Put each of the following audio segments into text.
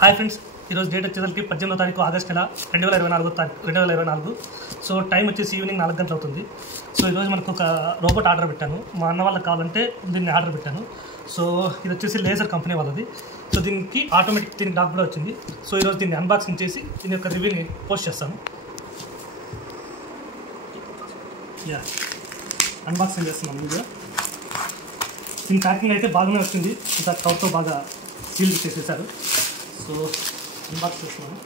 Hi friends, ఈరోజు date వచ్చేసరికి 18వ తారీఖు ఆగస్ట్ నెల 2024. సో టైం వచ్చేసి ఈవినింగ్ 4 గంటలు అవుతుంది. సో ఈరోజు మనకు ఒక రోబోట్ ఆర్డర్ పెట్టాను. మా అన్న వాళ్ళకి కావాలంటే దీన్ని ఆర్డర్ పెట్టాను. సో ఇది వచ్చేసి లేజర్ కంపెనీ వాళ్ళది. సో దీనికి ఆటోమేటిక్ దీనికి డాక్ కూడా వచ్చింది. సో ఈరోజు దీన్ని అన్బాక్సింగ్ చేసి దీని యొక్క రివ్యూని పోస్ట్ చేస్తాను. అన్బాక్సింగ్ చేస్తున్నాను వీడియో. దీని ప్యాకింగ్ అయితే బాగానే వచ్చింది. ఇంకా కవర్తో బాగా సీల్ చేసేసారు. సో అన్బాక్స్ చేస్తున్నాను.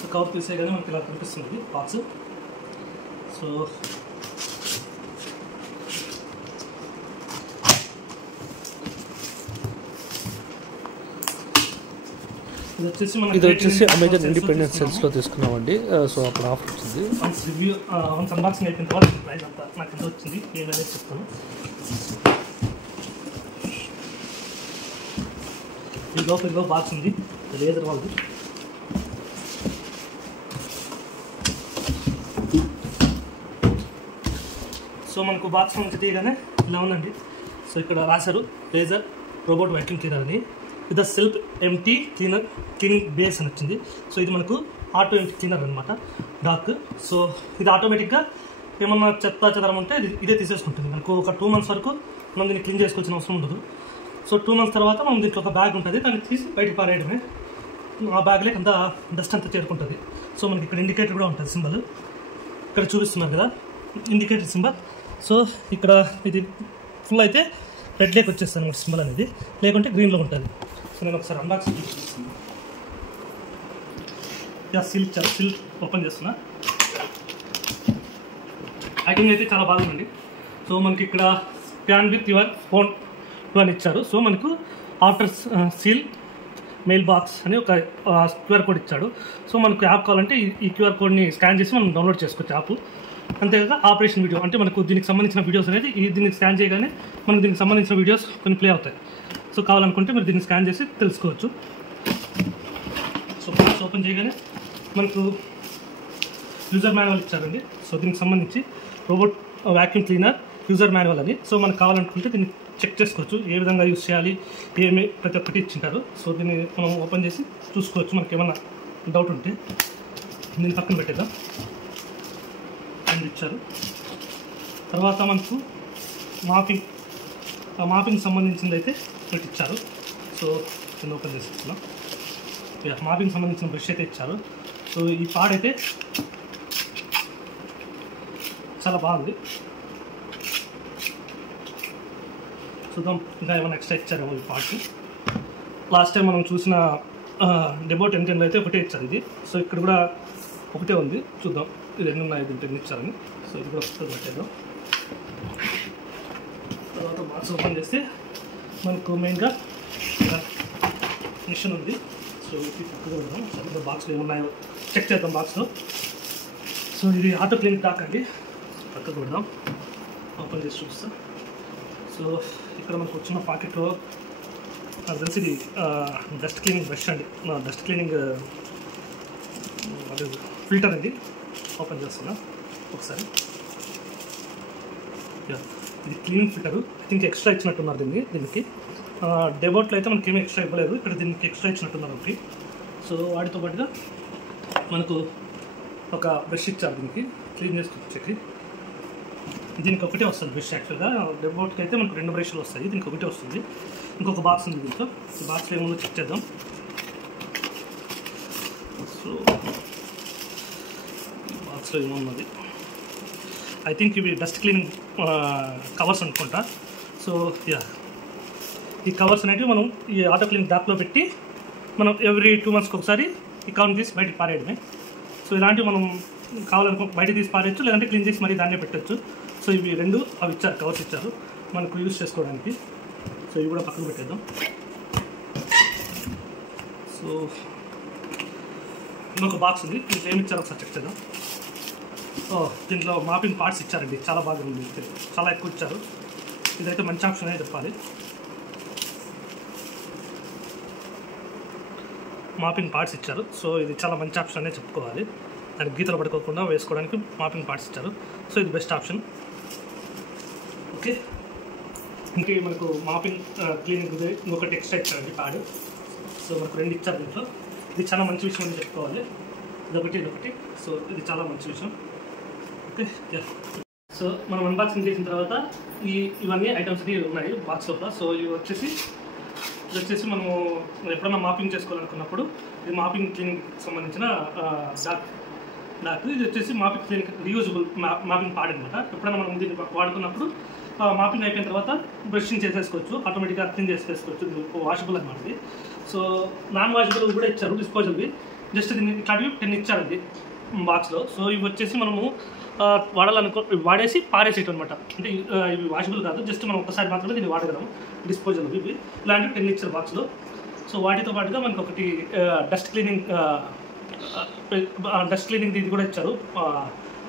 సో కవర్ తీసేయగానే మనకి ఇలా కనిపిస్తుంది బాక్స్. సో ఇది వచ్చేసి అమెజాన్ ఇండిపెండెంట్ సెల్స్లో తీసుకున్నామండి. సో అప్పుడు ఆఫర్ వచ్చింది. రివ్యూ అన్బాక్సింగ్ అయిపోయిన తర్వాత ప్రైస్ అంతా నాకు ఎంత వచ్చింది ఏదనేది చెప్తాను. ఈ లోపల బాక్స్ ఉంది, లేజర్ వాళ్ళది. సో మనకు బాక్స్ నుంచి తీయగానే ఇలా ఉందండి. సో ఇక్కడ రాశారు లేజర్ రోబోట్ వ్యాక్యూమ్ క్లీనర్ అని. ఇది సెల్ఫ్ ఎంటీ క్లీనింగ్ బేస్ అని వచ్చింది. సో ఇది మనకు ఆటో ఎంటీ క్లీనర్ అనమాట డాక్. సో ఇది ఆటోమేటిక్గా ఏమన్నా చెత్త చెదరం ఉంటే ఇదే తీసేసుకుంటుంది. మనకు ఒక 2 months వరకు మనం దీన్ని క్లీన్ చేసుకోవాల్సిన అవసరం ఉండదు. సో 2 months తర్వాత మనం దీంట్లో ఒక బ్యాగ్ ఉంటుంది, దాన్ని తీసి బయటకు పారేయడమే. ఆ బ్యాగ్లోకి అంతా డస్ట్ అంతా చేరుకుంటుంది. సో మనకి ఇక్కడ ఇండికేటర్ కూడా ఉంటుంది, సింబల్ ఇక్కడ చూపిస్తున్నారు కదా, ఇండికేటర్ సింబల్. సో ఇక్కడ ఇది ఫుల్ అయితే రెడ్ లేక్ వచ్చేస్తాను అనమాట సింబల్ అనేది, లేకుంటే గ్రీన్లో ఉంటుంది. సో నేను ఒకసారి అన్బాక్సింగ్ చూపిస్తున్నాను. సిల్ ఓపెన్ చేస్తున్నా. ప్యాకింగ్ అయితే చాలా బాగుందండి. సో మనకి ఇక్కడ స్కాన్ విత్ యువర్ ఫోన్ అని ఇచ్చారు. సో మనకు ఆఫ్టర్ సీల్ మెయిల్ బాక్స్ అని ఒక క్యూఆర్ కోడ్ ఇచ్చాడు. సో మనకు యాప్ కావాలంటే ఈ క్యూఆర్ కోడ్ని స్కాన్ చేసి మనం డౌన్లోడ్ చేసుకోవచ్చు యాప్. అంతేకాక ఆపరేషన్ వీడియో అంటే మనకు దీనికి సంబంధించిన వీడియోస్ అనేది దీనికి స్కాన్ చేయగానే మనకు దీనికి సంబంధించిన వీడియోస్ కొన్ని ప్లే అవుతాయి. సో కావాలనుకుంటే మీరు దీన్ని స్కాన్ చేసి తెలుసుకోవచ్చు. సో బాక్స్ ఓపెన్ చేయగానే మనకు యూజర్ మాన్యువల్ ఇచ్చారండి. సో దీనికి సంబంధించి robot vacuum cleaner user manual అని. సో మనకు కావాలనుకుంటే దీన్ని చెక్ చేసుకోవచ్చు, ఏ విధంగా యూజ్ చేయాలి ఏమి ప్రతి ఒక్కటి ఇచ్చింటారు. సో దీన్ని మనం ఓపెన్ చేసి చూసుకోవచ్చు. మనకి ఏమన్నా డౌట్ ఉంటే దీన్ని పక్కన పెట్టేద్దాం అని ఇచ్చారు. తర్వాత మనకు మాపింగ్ సంబంధించింది అయితే ఒకటి ఇచ్చారు. సో దీన్ని ఓపెన్ చేస్తున్నాం. మాపింగ్ సంబంధించిన బ్రష్ అయితే ఇచ్చారు. సో ఈ పాడ్ అయితే చాలా బాగుంది. చూద్దాం ఇంకా ఏమైనా ఎక్స్ట్రా ఇచ్చారేమో ఈ పార్ట్కి. లాస్ట్ టైం మనం చూసిన డెబోట్ ఎంటెన్లో అయితే ఒకటే ఇచ్చారు ఇది. సో ఇక్కడ కూడా ఒకటే ఉంది, చూద్దాం ఇది ఎన్ని ఉన్నాయి దీంట్లో ఎన్ని ఇచ్చారని. సో ఇది కూడా ఒకటి పెట్టేద్దాం. తర్వాత బాక్స్ ఓపెన్ చేస్తే మనకు మెయిన్గా మిషన్ ఉంది. సో ఇది పక్కగా పెడదాం. సో బాక్స్లో ఏమున్నాయో చెక్ చేద్దాం బాక్స్లో. సో ఇది ఆటో క్లీనింగ్ డాక్ అండి, పక్కకు పెడదాం. ఓపెన్ చేసి చూపిస్తాం. సో ఇక్కడ మనకు వచ్చిన పాకెట్లో నాకు తెలిసి ఇది డస్ట్ క్లీనింగ్ బ్రష్ అండి, డస్ట్ క్లీనింగ్ అదే ఫిల్టర్ అండి. ఓపెన్ చేస్తున్నా ఒకసారి. ఇది cleaning filter. I think extra ఇచ్చినట్టున్నారు దీనికి. డెబోట్లో అయితే మనకి ఏమీ ఎక్స్ట్రా ఇవ్వలేదు, ఇక్కడ దీనికి ఎక్స్ట్రా ఇచ్చినట్టున్నారు ఒకటి. సో వాటితో పాటుగా మనకు ఒక బ్రష్ ఇచ్చారు దీనికి క్లీన్ చేసుకొచ్చేకి. దీనికి ఒకటే వస్తుంది బ్రష్. యాక్చువల్గా డెబోట్కి అయితే మనకు 2 బ్రష్లు వస్తాయి, దీనికి ఒకటే వస్తుంది. ఇంకొక బాక్స్ ఉంది దీంట్లో. ఈ బాక్స్లో ఏముందో చెక్ చేద్దాం. సో ఈ బాక్స్లో ఏమున్నది, ఐ థింక్ ఇవి డస్ట్ క్లీనింగ్ కవర్స్ అనుకుంటా. సో ఈ కవర్స్ అనేవి మనం ఈ ఆటో క్లీనింగ్ డాక్లో పెట్టి మనం ఎవ్రీ 2 monthsకి ఒకసారి ఈ కవర్ని తీసి బయటకు పారేయడమే. సో ఇలాంటివి మనం కావాలనుకో బయట తీసి పారేయచ్చు, లేదంటే క్లీన్ చేసి మరీ దాన్నే పెట్టచ్చు. సో ఇవి 2 అవి ఇచ్చారు, కవర్స్ ఇచ్చారు మనకు యూజ్ చేసుకోవడానికి. సో ఇవి కూడా పక్కన పెట్టేద్దాం. సో ఇంకొక బాక్స్ ఉంది, దీంట్లో ఏమి ఇచ్చారో ఒకసారి చెక్ చేద్దాం. దీంట్లో మాపింగ్ పార్ట్స్ ఇచ్చారండి, చాలా బాగా ఉంది, చాలా ఎక్కువ ఇచ్చారు. ఇదైతే మంచి ఆప్షన్ అనే చెప్పాలి. మాపింగ్ పార్ట్స్ ఇచ్చారు. సో ఇది చాలా మంచి ఆప్షన్ అనే చెప్పుకోవాలి. దానికి గీతలు పడుకోకుండా వేసుకోవడానికి మాపింగ్ పార్ట్స్ ఇచ్చారు. సో ఇది బెస్ట్ ఆప్షన్. ఓకే, ఇంకే మనకు మాపింగ్ క్లీనింగ్ ఇంకొకటి ఎక్స్ట్రా ఇచ్చారండి ప్యాడ్. సో మనకు 2 ఇచ్చారు దీంట్లో. ఇది చాలా మంచి విషయం అని చెప్పుకోవాలి. ఇదొకటి. సో ఇది చాలా మంచి విషయం. ఓకే, సో మనం అన్బాక్సింగ్ చేసిన తర్వాత ఇవన్నీ ఐటమ్స్ అన్ని ఉన్నాయి బాక్స్ లోపల. సో ఇవి వచ్చేసి మనము ఎప్పుడైనా మాపింగ్ చేసుకోవాలనుకున్నప్పుడు ఇది మాపింగ్ క్లీనింగ్ సంబంధించిన డాక్. ఇది వచ్చేసి మాపింగ్ క్లీనింగ్ రీయూజబుల్ మాపింగ్ పాడ్ అనమాట. ఎప్పుడైనా మనం దీన్ని వాడుకున్నప్పుడు మాపింగ్ అయిపోయిన తర్వాత బ్రషింగ్ చేసేసుకోవచ్చు, ఆటోమేటిక్గా క్లీన్ చేసేసుకోవచ్చు. వాషబుల్ అనమాట ఇది. సో నాన్ వాషబుల్ కూడా ఇచ్చారు, డిస్పోజల్వి. జస్ట్ దీన్ని ఇట్లాంటివి 10 ఇచ్చారండి బాక్స్లో. సో ఇవి వచ్చేసి మనము వాడేసి పారేసేయటం అనమాట. అంటే ఇవి వాషబుల్ కాదు, జస్ట్ మనం ఒకసారి మాత్రమే దీన్ని వాడగలం. డిస్పోజల్ ఇవి ఇలాంటివి 10 ఇచ్చారు బాక్స్లో. సో వాటితో పాటుగా మనకు ఒకటి డస్ట్ క్లీనింగ్ ఇది కూడా ఇచ్చారు,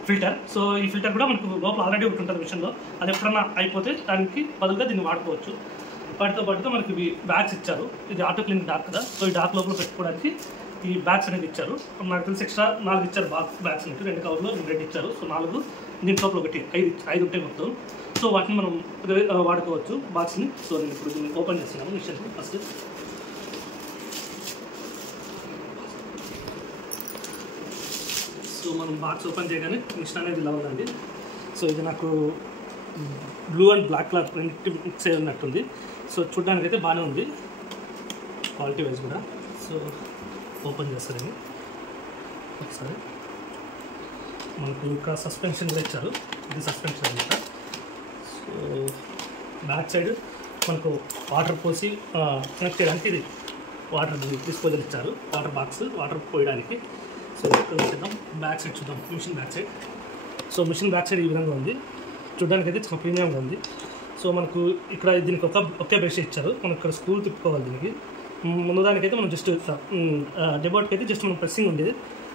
ఫిల్టర్. సో ఈ ఫిల్టర్ కూడా మనకు లోపల ఆల్రెడీ ఒకటి ఉంటుంది మిషన్లో. అది ఎప్పుడన్నా అయిపోతే దానికి బదులుగా దీన్ని వాడుకోవచ్చు. వాటితో పాటుగా మనకి ఇవి బ్యాగ్స్ ఇచ్చారు. ఇది ఆటో క్లీనింగ్ డాక్ కదా. సో ఈ డాక్ లోపల పెట్టుకోవడానికి ఈ బ్యాగ్స్ అనేది ఇచ్చారు. నాకు తెలిసి ఎక్స్ట్రా 4 ఇచ్చారు బ్యాగ్స్ నుంచి. 2 కవర్లో 2 ఇచ్చారు. సో 4, దీని లోపల ఒకటి 5 ఉంటాయి మొత్తం. సో వాటిని మనం వాడుకోవచ్చు బాక్స్ని. సో నేను ఇప్పుడు దీన్ని ఓపెన్ చేస్తున్నాను మిషన్ ఫస్ట్. సో మనం బాక్స్ ఓపెన్ చేయగానే మిషన్ అనేది ఇలా ఉందండి. సో ఇది నాకు బ్లూ అండ్ బ్లాక్ కలర్ రెండింటి మిక్స్ అయి ఉన్నట్టుంది. సో చూడడానికి అయితే బాగానే ఉంది, క్వాలిటీ వైజ్ కూడా. సో ఓపెన్ చేస్తారండి ఒకసారి. మనకు ఇంకా సస్పెన్షన్ కూడా ఇచ్చారు. ఇది సస్పెన్షన్ అనమాట. సో బ్యాక్ సైడ్ మనకు వాటర్ పోసి కనెక్ట్ చేయడానికి ఇది వాటర్ డిస్పోజల్ ఇచ్చారు, వాటర్ బాక్స్, వాటర్ పోయడానికి. సో చూద్దాం బ్యాక్ సైడ్, చూద్దాం machine back side. So machine back side ఈ విధంగా ఉంది. చూడడానికి అయితే చాలా ప్రీమియంగా ఉంది. సో మనకు ఇక్కడ దీనికి ఒకే బ్రష్ ఇచ్చారు. మనం ఇక్కడ స్క్రూ తిప్పుకోవాలి దీనికి. ముందు దానికైతే మనం జస్ట్ డెబోట్కి అయితే జస్ట్ మనం ప్రెస్సింగ్ ఉండేది,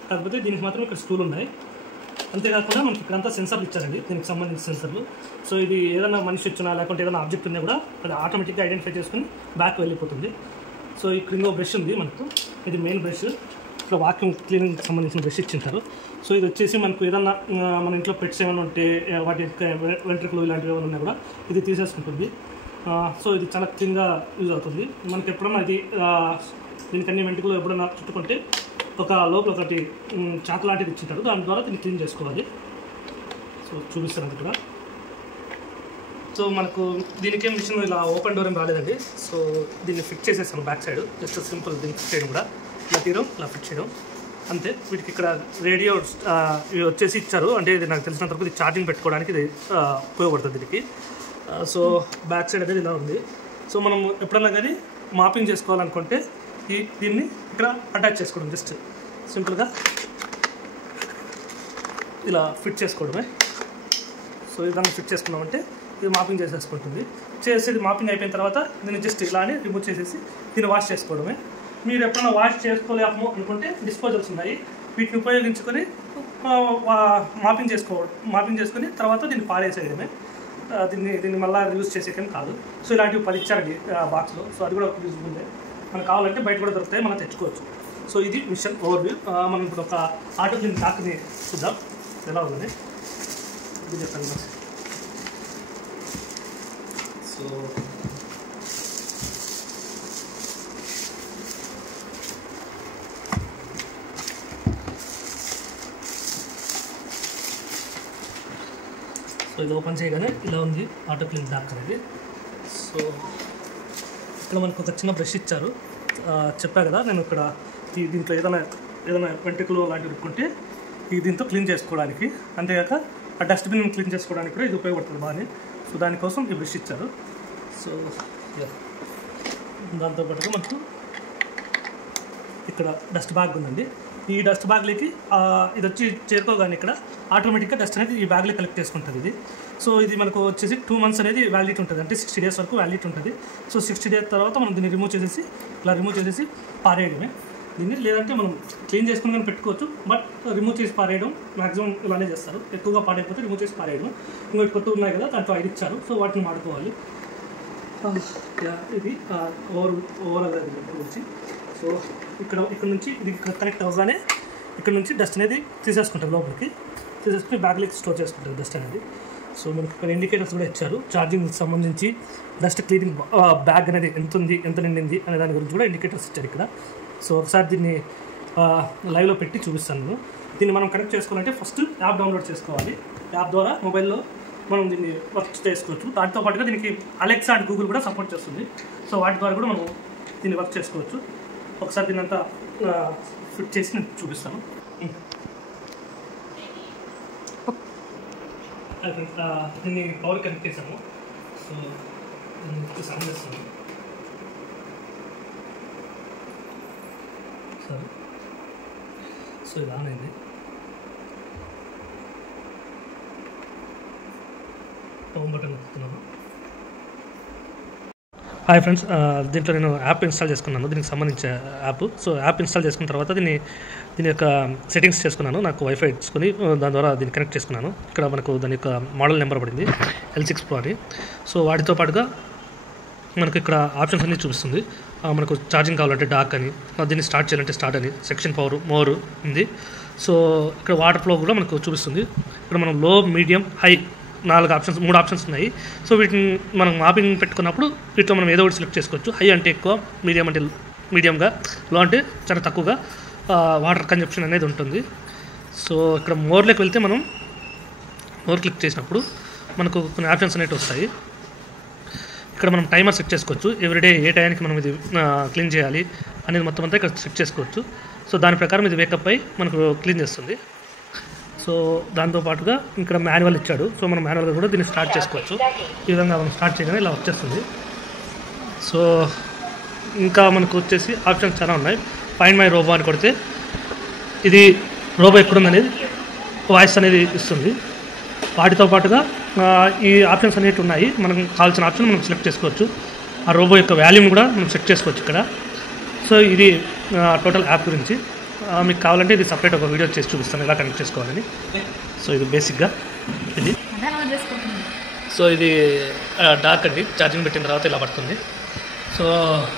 కాకపోతే దీనికి మాత్రం ఇక్కడ స్క్రూలు ఉన్నాయి. అంతేకాకుండా మనకి ఇక్కడంతా సెన్సర్లు ఇచ్చారండి, దీనికి సంబంధించిన సెన్సర్లు. సో ఇది ఏదైనా మనిషి వచ్చినా లేకుంటే ఏదైనా ఆబ్జెక్ట్ ఉన్నా కూడా అది ఆటోమేటిక్గా ఐడెంటిఫై చేసుకుని బ్యాక్ వెళ్ళిపోతుంది. సో ఇక్కడ ఇంకో బ్రష్ ఉంది మనకు, ఇది మెయిన్ బ్రష్. ఇక్కడ వాక్యూమ్ క్లీనింగ్కి సంబంధించిన బ్రష్ ఇచ్చింటారు. సో ఇది వచ్చేసి మనకు ఏదన్నా మన ఇంట్లో పెట్స్ ఏమైనా ఉంటే వాటి వెంట్రుకలు ఇలాంటివి ఏమైనా ఉన్నా కూడా ఇది తీసేసుకుంటుంది. సో ఇది చాలా క్లీన్గా యూజ్ అవుతుంది. మనకి ఎప్పుడన్నా ఇది దీనికి అన్ని వెంట్రుకలు ఎప్పుడన్నా చుట్టుకుంటే ఒక లోపల ఒకటి చాకు లాంటిది ఇచ్చింటారు, దాని ద్వారా దీన్ని క్లీన్ చేసుకోవాలి. సో చూపిస్తాను ఇక్కడ. సో మనకు దీనికేం మిషన్ ఇలా ఓపెన్ డోర్ ఏం రాలేదండి. సో దీన్ని ఫిట్ చేసేసాను బ్యాక్ సైడ్. జస్ట్ సింపుల్ దీన్ని ఫిట్ చేయడం కూడా, ఇలా తీయడం, ఇలా ఫిట్ చేయడం అంతే. వీటికి ఇక్కడ రేడియో ఇవి వచ్చేసి ఇచ్చారు. అంటే ఇది నాకు తెలిసినంత వరకు ఇది ఛార్జింగ్ పెట్టుకోవడానికి ఇది ఉపయోగపడుతుంది దీనికి. సో బ్యాక్ సైడ్ అనేది ఇలా ఉంది. సో మనం ఎప్పుడన్నా కానీ మాపింగ్ చేసుకోవాలనుకుంటే దీన్ని ఇక్కడ అటాచ్ చేసుకోవడం, జస్ట్ సింపుల్గా ఇలా ఫిట్ చేసుకోవడమే. సో ఈ విధంగా ఫిట్ చేసుకున్నామంటే ఇది మాపింగ్ చేసేసుకుంటుంది. చేసేది మాపింగ్ అయిపోయిన తర్వాత దీన్ని జస్ట్ ఇలానే రిమూవ్ చేసేసి దీన్ని వాష్ చేసుకోవడమే. మీరు ఎప్పుడైనా వాష్ చేసుకోలేము అనుకుంటే డిస్పోజల్స్ ఉన్నాయి, వీటిని ఉపయోగించుకొని మాపింగ్ చేసుకొని తర్వాత దీన్ని పారేసేయడమే. దీన్ని మళ్ళీ యూజ్ చేసేకేం కాదు. సో ఇలాంటివి 10 ఇచ్చారండి బాక్స్లో. సో అది కూడా ఒక యూజ్ఫుల్. మనకు కావాలంటే బయట కూడా దొరుకుతాయి, మనం తెచ్చుకోవచ్చు. సో ఇది మిషన్ ఓవర్వ్యూ. మనం ఇప్పుడు ఒక ఆటో క్లీనింగ్ డాక్ని చూద్దాం ఎలా ఉందని. ఇది చెప్పండి. సో ఇది ఓపెన్ చేయగానే ఇలా ఉంది ఆటో క్లీనింగ్ డాక్ అనేది. సో ఇక్కడ మనకు ఒక చిన్న బ్రష్ ఇచ్చారు. చెప్పా కదా నేను ఇక్కడ దీంట్లో ఏదైనా వెంట్రుకలు లాంటివి పెట్టుకుంటే దీంతో క్లీన్ చేసుకోవడానికి, అంతేకాక ఆ డస్ట్బిన్ క్లీన్ చేసుకోవడానికి కూడా ఇది ఉపయోగపడుతుంది బాగా. సో దానికోసం ఈ బ్రష్ ఇచ్చారు. సో దాంతోపాటుగా మనకు ఇక్కడ డస్ట్ బ్యాగ్ ఉందండి. ఈ డస్ట్ బ్యాగ్లకి ఇది వచ్చి చేరుకోగానే ఇక్కడ ఆటోమేటిక్గా డస్ట్ అనేది ఈ బ్యాగ్లో కలెక్ట్ చేసుకుంటుంది ఇది. సో ఇది మనకు వచ్చేసి 2 months అనేది వ్యాలిడిటీ ఉంటుంది, అంటే 60 days వరకు వ్యాలిడిటీ ఉంటుంది. సో 60 days తర్వాత మనం దీన్ని రిమూవ్ చేసేసి పారేయడమే దీన్ని. లేదంటే మనం క్లీన్ చేసుకుని కానీ పెట్టుకోవచ్చు, బట్ రిమూవ్ చేసి పారేయడం మ్యాక్సిమం ఇలానే చేస్తారు. ఎక్కువగా పాడైపోతే రిమూవ్ చేసి పారేయడం. ఇంకోటి కొత్త ఉన్నాయి కదా, దాంట్లో 5 ఇచ్చారు. సో వాటిని వాడుకోవాలి. ఇది ఓవరాల్ గురించి. సో ఇక్కడ నుంచి ఇది కనెక్ట్ అవ్వగానే ఇక్కడ నుంచి డస్ట్ అనేది తీసేసుకుంటారు, లోపలికి తీసేసుకుని బ్యాగ్లోకి స్టోర్ చేసుకుంటారు డస్ట్ అనేది. సో మనకి ఇక్కడ ఇండికేటర్స్ కూడా ఇచ్చారు, ఛార్జింగ్కి సంబంధించి డస్ట్ క్లీనింగ్ బ్యాగ్ అనేది ఎంత ఉంది, ఎంత నిండింది అనే దాని గురించి కూడా ఇండికేటర్స్ ఇచ్చారు ఇక్కడ. సో ఒకసారి దీన్ని లైవ్లో పెట్టి చూపిస్తాను నేను. దీన్ని మనం కనెక్ట్ చేసుకోవాలంటే ఫస్ట్ యాప్ డౌన్లోడ్ చేసుకోవాలి. యాప్ ద్వారా మొబైల్లో మనం దీన్ని వర్క్ చేసుకోవచ్చు. దాంతో పాటుగా దీనికి అలెక్సా అండ్ గూగుల్ కూడా సపోర్ట్ చేస్తుంది. సో వాటి ద్వారా కూడా మనం దీన్ని వర్క్ చేసుకోవచ్చు. ఒకసారి దీన్ని అంతా ఫిట్ చేసి నేను చూపిస్తాను. దీన్ని పవర్ కనెక్ట్ చేశాము. సో దీన్ని సౌండ్ చేస్తాను. సరే, సో ఇది ఆన్ అయింది. పవర్ బటన్ నొక్కుతున్నాను. హాయ్ ఫ్రెండ్స్, దీంట్లో నేను యాప్ ఇన్స్టాల్ చేసుకున్నాను, దీనికి సంబంధించిన యాప్. సో యాప్ ఇన్స్టాల్ చేసుకున్న తర్వాత దీని యొక్క సెట్టింగ్స్ చేసుకున్నాను. నాకు వైఫై ఇచ్చుకొని దాని ద్వారా దీన్ని కనెక్ట్ చేసుకున్నాను. ఇక్కడ మనకు దాని యొక్క మోడల్ నెంబర్ పడింది L6 Pro అని. సో వాటితో పాటుగా మనకు ఇక్కడ ఆప్షన్స్ అన్నీ చూపిస్తుంది. మనకు ఛార్జింగ్ కావాలంటే డాక్ అని, దీన్ని స్టార్ట్ చేయాలంటే స్టార్ట్ అని, సెక్షన్ పవర్ మోర్ ఉంది. సో ఇక్కడ వాటర్ ఫ్లో కూడా మనకు చూపిస్తుంది. ఇక్కడ మనం లో, మీడియం, హై 3 ఆప్షన్స్ ఉన్నాయి. సో వీటిని మనం మాపింగ్ పెట్టుకున్నప్పుడు వీటిలో మనం ఏదో ఒకటి సెలెక్ట్ చేసుకోవచ్చు. హై అంటే ఎక్కువ, మీడియం అంటే మీడియంగా, లో అంటే చాలా తక్కువగా వాటర్ కన్జంప్షన్ అనేది ఉంటుంది. సో ఇక్కడ మోర్లోకి వెళ్తే మనం మోర్ క్లిక్ చేసినప్పుడు మనకు కొన్ని ఆప్షన్స్ అనేవి వస్తాయి. ఇక్కడ మనం టైమర్ సెట్ చేసుకోవచ్చు. ఎవ్రీడే ఏ టైంకి మనం ఇది క్లీన్ చేయాలి అనేది మొత్తం అంతా ఇక్కడ సెట్ చేసుకోవచ్చు. సో దాని ప్రకారం ఇది వేకప్ అయి మనకు క్లీన్ చేస్తుంది. సో దాంతోపాటుగా ఇక్కడ మాన్యువల్ ఇచ్చాడు. సో మనం మాన్యువల్గా కూడా దీన్ని స్టార్ట్ చేసుకోవచ్చు. ఈ విధంగా మనం స్టార్ట్ చేయగానే ఇలా వచ్చేస్తుంది. సో ఇంకా మనకు వచ్చేసి ఆప్షన్స్ చాలా ఉన్నాయి. ఫైండ్ మై రోబో అని కొడితే ఇది రోబో ఎక్కడుందనేది వాయిస్ అనేది ఇస్తుంది. వాటితో పాటుగా ఈ ఆప్షన్స్ అనేవి ఉన్నాయి. మనకు కావాల్సిన ఆప్షన్ మనం సెలెక్ట్ చేసుకోవచ్చు. ఆ రోబో యొక్క వాల్యూమ్ కూడా మనం సెట్ చేసుకోవచ్చు ఇక్కడ. సో ఇది టోటల్ యాప్ గురించి. మీకు కావాలంటే ఇది సపరేట్ ఒక వీడియో చేసి చూపిస్తాను ఎలా కనెక్ట్ చేసుకోవాలని. సో ఇది బేసిక్గా ఇది. సో ఇది డాక్ అండి, ఛార్జింగ్ పెట్టిన తర్వాత ఇలా పడుతుంది. సో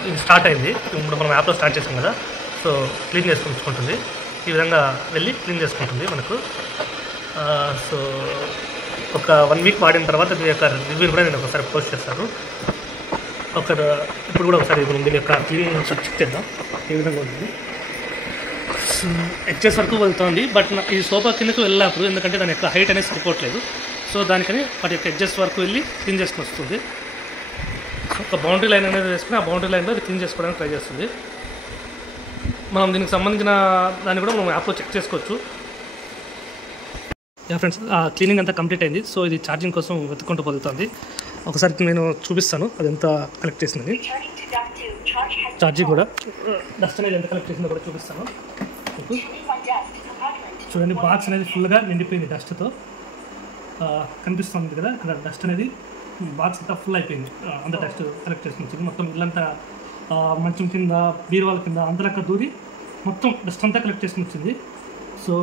ఇది స్టార్ట్ అయింది. ఇప్పుడు మనం యాప్లో స్టార్ట్ చేసాం కదా, సో క్లీన్ చేసుకుంటుంది. ఈ విధంగా వెళ్ళి క్లీన్ చేసుకుంటుంది మనకు. సో ఒక 1 వీక్ వాడిన తర్వాత దీని యొక్క రివ్యూని కూడా నేను ఒకసారి పోస్ట్ చేస్తాను. ఇప్పుడు కూడా ఒకసారి దీని యొక్క క్లీనింగ్ చెక్ చేద్దాం ఏ విధంగా ఉంటుంది. ఎడ్జెస్ వరకు వెళ్తుంది, బట్ ఈ సోఫా కిందకు వెళ్ళినప్పుడు ఎందుకంటే దాని యొక్క హైట్ అనేది సరిపోవట్లేదు. సో దానికని వాటి యొక్క ఎడ్జెస్ వరకు వెళ్ళి క్లీన్ చేసుకుని వస్తుంది. ఒక బౌండరీ లైన్ అనేది వేసుకుని ఆ బౌండరీ లైన్లో అది క్లీన్ చేసుకోవడానికి ట్రై చేస్తుంది. మనం దీనికి సంబంధించిన దాన్ని కూడా మనం యాప్లో చెక్ చేసుకోవచ్చు. యా ఫ్రెండ్స్, క్లీనింగ్ అంతా కంప్లీట్ అయింది. సో ఇది ఛార్జింగ్ కోసం వెతుక్కుంటూ పోతుంది. ఒకసారి నేను చూపిస్తాను అది ఎంత కలెక్ట్ చేసిందని. ఛార్జింగ్ కూడా డస్ట్ అనేది ఎంత కలెక్ట్ చేసిందో కూడా చూపిస్తాను. చూడండి, బాక్స్ అనేది ఫుల్గా నిండిపోయింది డస్ట్తో. కనిపిస్తుంది కదా ఇక్కడ డస్ట్ అనేది, బాక్స్ అంతా ఫుల్ అయిపోయింది. అంత డస్ట్ కలెక్ట్ చేసుకుని మొత్తం ఇల్లంతా మంచం కింద, బీరువాల కింద అందరక్క దూరి మొత్తం డస్ట్ అంతా కలెక్ట్ చేసుకుని వచ్చింది. సో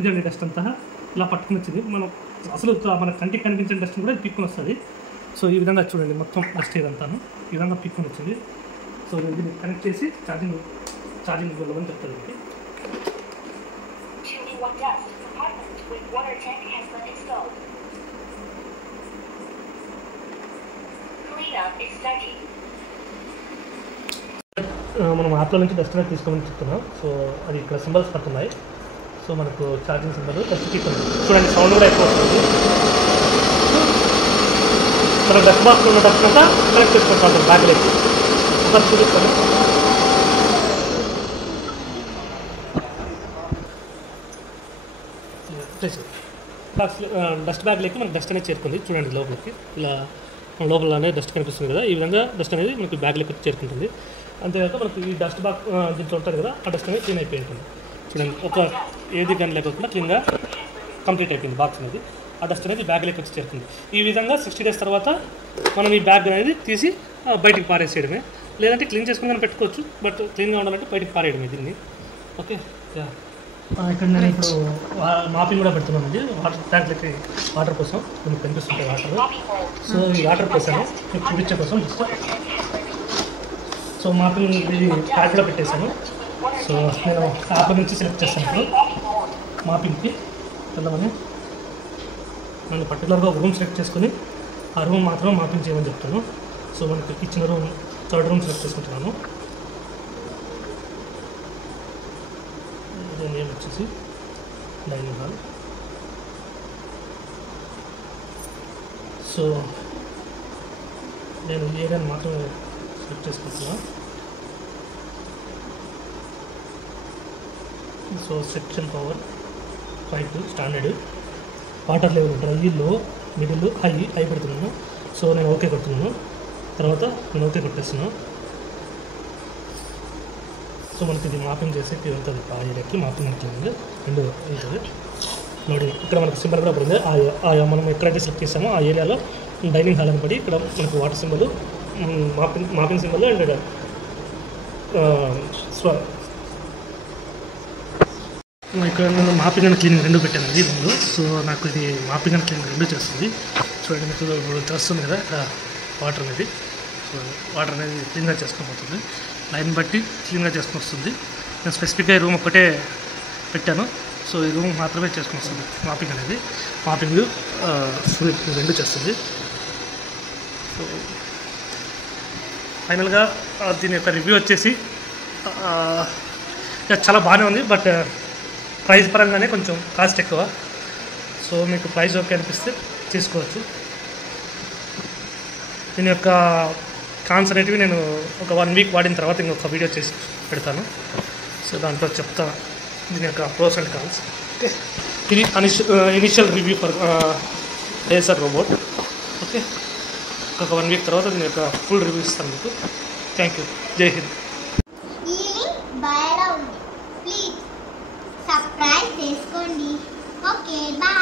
ఇదండి డస్ట్ అంతా ఇలా పట్టుకుని వచ్చింది. మనం అసలు మన కంటికి కనిపించిన డస్ట్ కూడా పీక్కుని వస్తుంది. సో ఈ విధంగా చూడండి మొత్తం డస్ట్ ఇదంతాను ఈ విధంగా పీక్కుని వచ్చింది. సో దీన్ని కనెక్ట్ చేసి ఛార్జింగ్ వెళ్ళమని చెప్తుంది. మనం యాప్లో నుంచి డస్ట్ అనేది తీసుకోమని చెప్తున్నాం. సో అది ఇక్కడ సింబల్స్ పడుతున్నాయి. సో మనకు ఛార్జింగ్ సింబల్ డస్ట్ తీసుకుంది. చూడండి సౌండ్ కూడా ఎక్కువ వస్తుంది. మన డస్ట్ బాక్స్లో ఉన్న డస్ట్ అంతా కలెక్ట్ చేసుకుంటాం బ్యాగ్లోకి. ఒకసారి చూపిస్తాను. డస్ట్ బ్యాగ్లోకి మనకు డస్ట్ అనేది చేరుకుంది. చూడండి లోపలికి ఇలా లోపలనే డస్ట్ కనిపిస్తుంది కదా, ఈ విధంగా డస్ట్ అనేది మనకి బ్యాగ్లోకి చేరుకుంటుంది. అంతేకాక మనకి ఈ డస్ట్ బాగ్ దీంట్లో ఉంటుంది కదా, ఆ డస్ట్ అనేది క్లీన్ అయిపోయి ఉంటుంది. చూడండి ఒక ఏది కానీ లేకుండా క్లీన్గా కంప్లీట్ అయిపోయింది బాక్స్ అనేది. ఆ డస్ట్ అనేది బ్యాగ్లోకి వచ్చి చేరుతుంది. ఈ విధంగా 60 days తర్వాత మనం ఈ బ్యాగ్ అనేది తీసి బయటికి పారేసేయడమే, లేదంటే క్లీన్ చేసుకుని పెట్టుకోవచ్చు. బట్ క్లీన్గా ఉండాలంటే బయటికి పారేయడమే దీన్ని. ఓకే, ఇక్కడ నేను ఇప్పుడు మాపింగ్ కూడా పెడుతున్నానండి. వాటర్ ట్యాంక్లకి వాటర్ కోసం మీకు కనిపిస్తుంటాయి వాటర్. సో ఈ వాటర్ పోసాను మీకు చూపించే కోసం జస్ట్. సో మాపింగ్ ఇది యాప్లో పెట్టేశాను. సో నేను యాప్ నుంచి సెలెక్ట్ చేస్తాను ఇప్పుడు మాపింగ్కి వెళ్దామని. నేను పర్టికులర్గా ఒక రూమ్ సెలెక్ట్ చేసుకుని ఆ రూమ్ మాత్రం మాపింగ్ చేయమని చెప్తాను. సో మనకి ఇచ్చిన రూమ్ 3rd రూమ్ సెలెక్ట్ చేసుకుంటున్నాను. ఇది నేమ్ వచ్చేసి డైనింగ్ హాల్. సో నేను ఈ ఏరియాని మాత్రం సెలెక్ట్ చేసుకుంటున్నాను. So section power 5 standard, water level ఉంటుంది లో, మిడిల్, హై పెడుతున్నాను. సో నేను ఓకే కొడుతున్నాను. తర్వాత నేను ఓకే కొట్టేస్తున్నాను. సో మనకి ఇది మాపింగ్ చేసి వెళ్తుంది ఆ ఏరియాకి. మాపింగ్ అవుతుంది 2 అవుతుంది లోడింగ్. ఇక్కడ మనకు సింబల్ కూడా పడింది. మనం ఎక్కడైతే సెలెక్ట్ చేసామో ఆ ఏరియాలో డైనింగ్ హాల్ అని పడి ఇక్కడ మనకు water symbol, mapping symbol and ఇక్కడ నేను మాపింగ్ అండ్ క్లీనింగ్ 2 పెట్టానండి రూమ్లో. సో నాకు ఇది మాపింగ్ అండ్ క్లీనింగ్ 2 చేస్తుంది. చూడండి మీకు తెలుస్తుంది కదా ఇక్కడ వాటర్ అనేది. సో వాటర్ అనేది క్లీన్గా చేసుకొని పోతుంది. లైన్ బట్టి క్లీన్గా చేసుకొని వస్తుంది. నేను స్పెసిఫిక్గా ఈ రూమ్ ఒక్కటే పెట్టాను. సో ఈ రూమ్ మాత్రమే చేసుకొని వస్తుంది మాపింగ్ అనేది. మాపింగ్ స్వీప్ 2 చేస్తుంది. సో ఫైనల్గా దీని యొక్క రివ్యూ వచ్చేసి చాలా బాగానే ఉంది. బట్ ప్రైస్ పరంగానే కొంచెం కాస్ట్ ఎక్కువ. సో మీకు ప్రైస్ ఓకే అనిపిస్తే తీసుకోవచ్చు. దీని యొక్క కాన్స్ అనేటివి నేను ఒక 1 వీక్ వాడిన తర్వాత ఇంకొక వీడియో చేసి పెడతాను. సో దాంట్లో చెప్తా దీని యొక్క ప్రోస్ అండ్ కాన్స్. ఓకే, ఇది initial review for Acer robot. Okay, ఒక 1 వీక్ తర్వాత దీని యొక్క ఫుల్ రివ్యూ ఇస్తాను మీకు. Thank you. జై హింద్. ప్లీజ్ సబ్స్క్రైబ్ చేసుకోండి. Okay, bye.